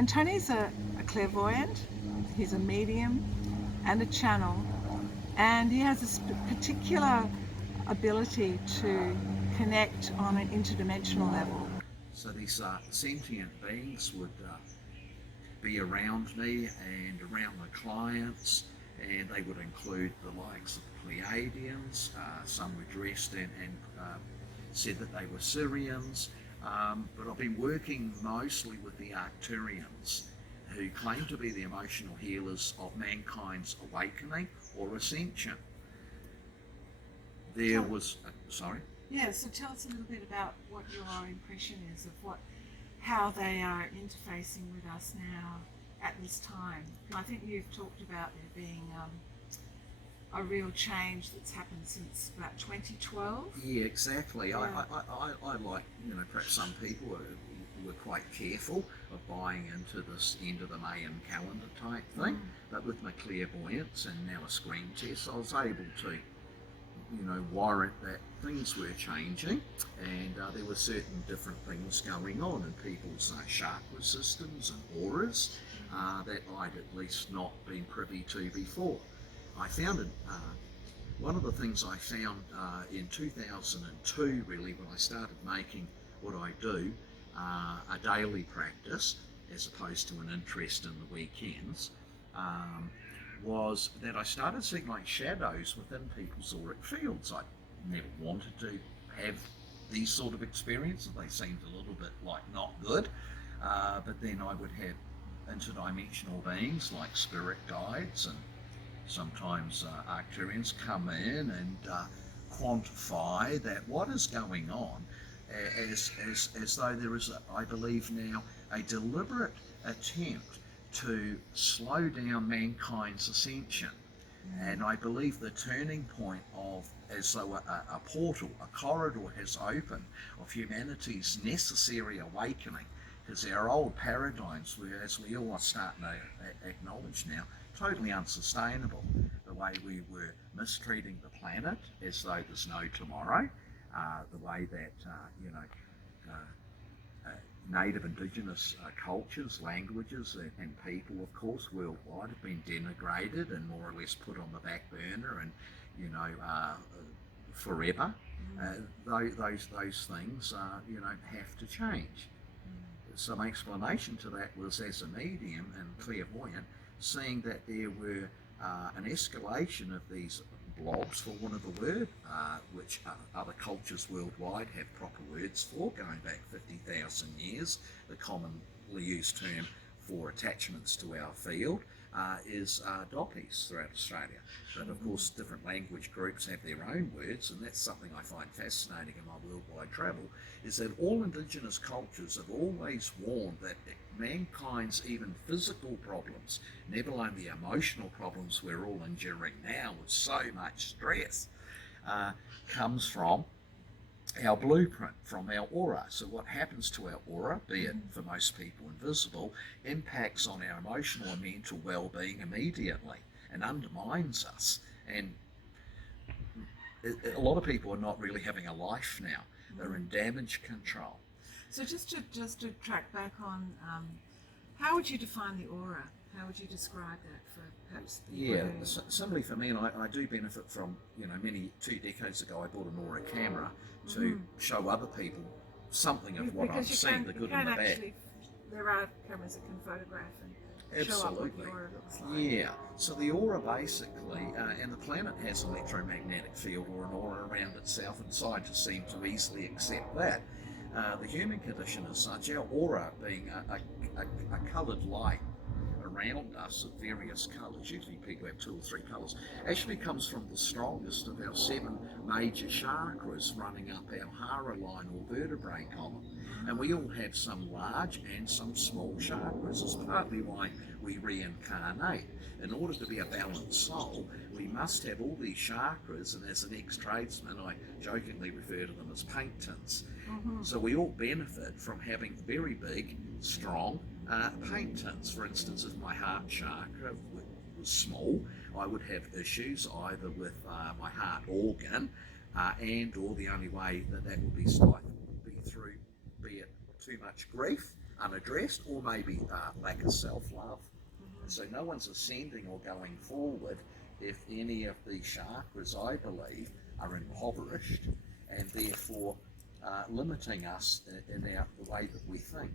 And Tony's a clairvoyant, he's a medium and a channel, and he has this particular ability to connect on an interdimensional level. So these sentient beings would be around me and around my clients, and they would include the likes of the Pleiadians. Some were dressed and said that they were Syrians, but I've been working mostly with the Arcturians, who claim to be the emotional healers of mankind's awakening or ascension. There was, sorry? Yeah, so tell us a little bit about what your impression is of how they are interfacing with us now at this time. I think you've talked about there being a real change that's happened since about 2012. Yeah, exactly. Yeah. I like, perhaps some people were quite careful of buying into this end of the Mayan calendar type thing, but with my clairvoyance and now a screen test, I was able to warrant that things were changing, and there were certain different things going on in people's chakra systems and auras that I'd at least not been privy to before. I found it, one of the things I found in 2002, really, when I started making what I do a daily practice as opposed to an interest in the weekends, was that I started seeing like shadows within people's auric fields. I never wanted to have these sort of experiences. They seemed a little bit like not good, but then I would have interdimensional beings like spirit guides, and sometimes Arcturians come in and quantify that what is going on, as though there is, I believe now, a deliberate attempt to slow down mankind's ascension. And I believe the turning point of, as though a portal, a corridor has opened of humanity's necessary awakening, because our old paradigms were, as we all are starting to acknowledge now, totally unsustainable. The way we were mistreating the planet as though there's no tomorrow, the way that, native indigenous cultures, languages and people, of course, worldwide have been denigrated and more or less put on the back burner and, forever. Those things, have to change. Some explanation to that was, as a medium and clairvoyant, seeing that there were an escalation of these blobs, for want of a word, which other cultures worldwide have proper words for, going back 50,000 years. The commonly used term for attachments to our field is doppies throughout Australia. But of course, different language groups have their own words, and that's something I find fascinating in my worldwide travel, is that all indigenous cultures have always warned that mankind's even physical problems, never alone the emotional problems we're all enduring now with so much stress, comes from our blueprint, from our aura. So what happens to our aura, be it for most people invisible, impacts on our emotional and mental well-being immediately and undermines us. And a lot of people are not really having a life now. They're in damage control. So just to track back on, how would you define the aura? How would you describe that for perhaps? Simply for me, and I do benefit from, 2 decades ago I bought an aura camera to show other people something of what I'm seeing, the good and the bad. There are cameras that can photograph and Absolutely. show up what the aura looks like. Yeah, so the aura basically, and the planet has an electromagnetic field or an aura around itself, and scientists seem to easily accept that. The human condition is such, our aura being a coloured light around us of various colours, usually people have 2 or 3 colours, actually comes from the strongest of our 7 major chakras running up our hara line or vertebrae column. And we all have some large and some small chakras. It's partly why we reincarnate. In order to be a balanced soul, we must have all these chakras, and as an ex-tradesman, I jokingly refer to them as paint tins. So we all benefit from having very big, strong paint tins. For instance, if my heart chakra was small, I would have issues either with my heart organ and or the only way that would be stifled would be through, be it too much grief, unaddressed, or maybe lack of self-love. So no one's ascending or going forward if any of the chakras, I believe, are impoverished and therefore limiting us in the way that we think.